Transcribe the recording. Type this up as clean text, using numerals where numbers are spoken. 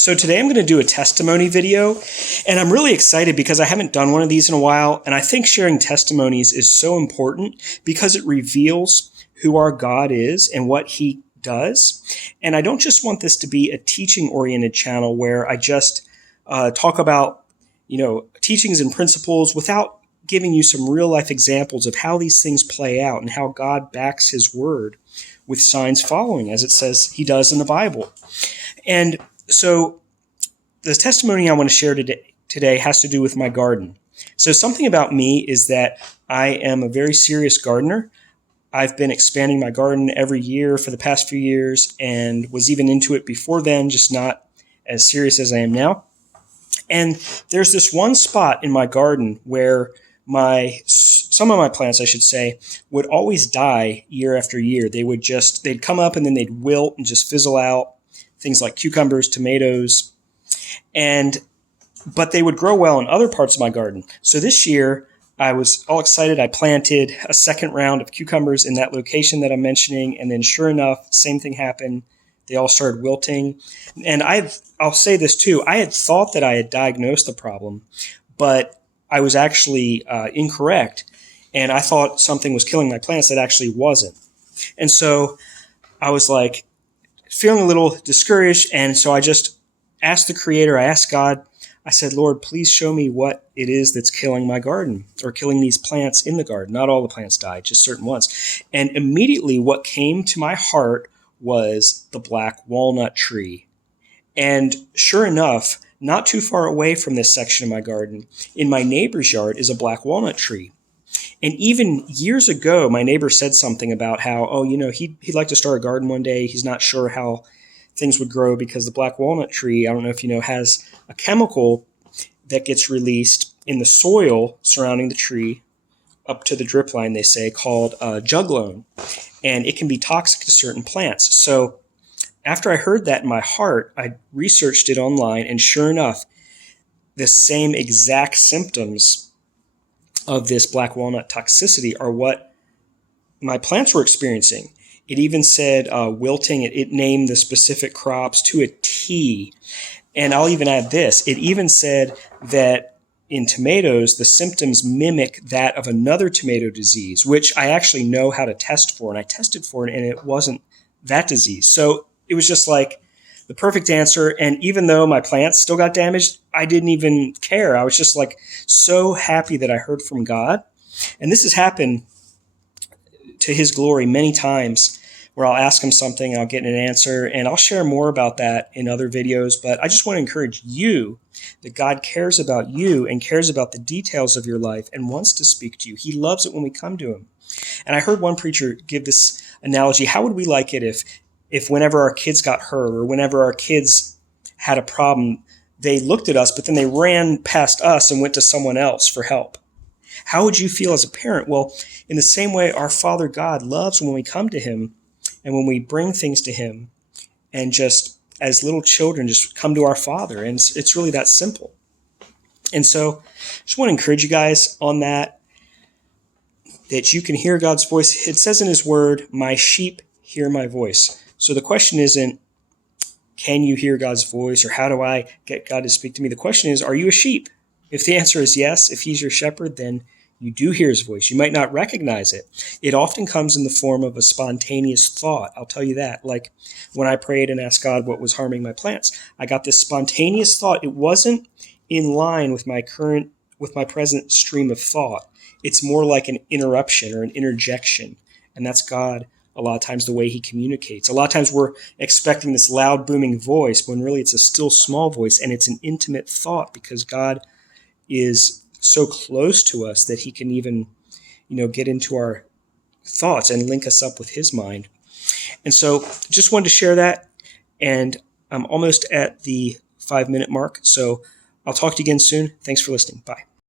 So today I'm going to do a testimony video, and I'm really excited because I haven't done one of these in a while, and I think sharing testimonies is so important because it reveals who our God is and what He does. And I don't just want this to be a teaching-oriented channel where I just talk about, teachings and principles without giving you some real-life examples of how these things play out and how God backs His word with signs following, as it says He does in the Bible. And so the testimony I want to share today has to do with my garden. So something about me is that I am a very serious gardener. I've been expanding my garden every year for the past few years and was even into it before then, just not as serious as I am now. And there's this one spot in my garden where some of my plants, I should say, would always die year after year. They'd come up and then they'd wilt and just fizzle out. Things like cucumbers, tomatoes, but they would grow well in other parts of my garden. So this year, I was all excited. I planted a second round of cucumbers in that location that I'm mentioning, and then sure enough, same thing happened. They all started wilting. And I'll say this too, I had thought that I had diagnosed the problem, but I was actually incorrect, and I thought something was killing my plants that actually wasn't. And so I was like, feeling a little discouraged, and so I just asked the Creator, I asked God, I said, Lord, please show me what it is that's killing my garden or killing these plants in the garden. Not all the plants died, just certain ones. And immediately what came to my heart was the black walnut tree. And sure enough, not too far away from this section of my garden, in my neighbor's yard is a black walnut tree. And even years ago, my neighbor said something about how, he'd like to start a garden one day. He's not sure how things would grow because the black walnut tree, I don't know if you know, has a chemical that gets released in the soil surrounding the tree up to the drip line, they say, called juglone. And it can be toxic to certain plants. So after I heard that in my heart, I researched it online, and sure enough, the same exact symptoms of this black walnut toxicity are what my plants were experiencing. It even said wilting. It named the specific crops to a T. And I'll even add this. It even said that in tomatoes, the symptoms mimic that of another tomato disease, which I actually know how to test for. And I tested for it, and it wasn't that disease. So it was just like the perfect answer. And even though my plants still got damaged, I didn't even care. I was just like so happy that I heard from God. And this has happened to His glory many times, where I'll ask Him something, I'll get an answer, and I'll share more about that in other videos. But I just want to encourage you that God cares about you and cares about the details of your life and wants to speak to you. He loves it when we come to Him. And I heard one preacher give this analogy. How would we like it if whenever our kids got hurt or whenever our kids had a problem, they looked at us, but then they ran past us and went to someone else for help? How would you feel as a parent? Well, in the same way, our Father God loves when we come to Him and when we bring things to Him and just as little children just come to our Father. And it's really that simple. And so I just want to encourage you guys on that you can hear God's voice. It says in His word, my sheep hear my voice. So the question isn't, can you hear God's voice, or how do I get God to speak to me? The question is, are you a sheep? If the answer is yes, if He's your shepherd, then you do hear His voice. You might not recognize it. It often comes in the form of a spontaneous thought. I'll tell you that. Like when I prayed and asked God what was harming my plants, I got this spontaneous thought. It wasn't in line with my present stream of thought. It's more like an interruption or an interjection. And that's God a lot of times the way He communicates. A lot of times we're expecting this loud booming voice when really it's a still small voice, and it's an intimate thought because God is so close to us that He can even, get into our thoughts and link us up with His mind. And so just wanted to share that, and I'm almost at the 5-minute mark. So I'll talk to you again soon. Thanks for listening. Bye.